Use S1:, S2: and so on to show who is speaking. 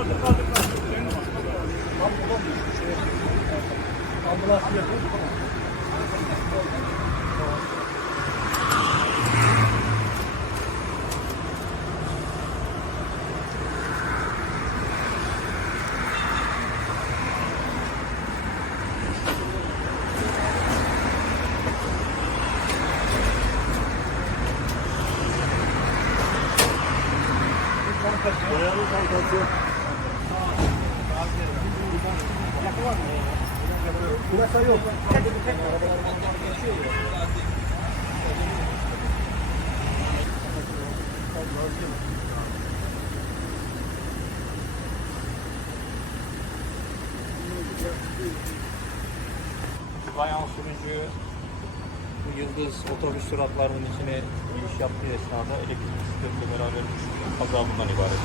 S1: Kaldır kaldır kaldır.
S2: Ambulans yakın.
S1: Boyalı çantası.
S2: Plaka yok.
S3: Bayan sürücü Yıldız otobüs duraklarının içine giriş yaptığı esnada elektrik sistemiyle beraber düştü. Kaza bundan ibaret.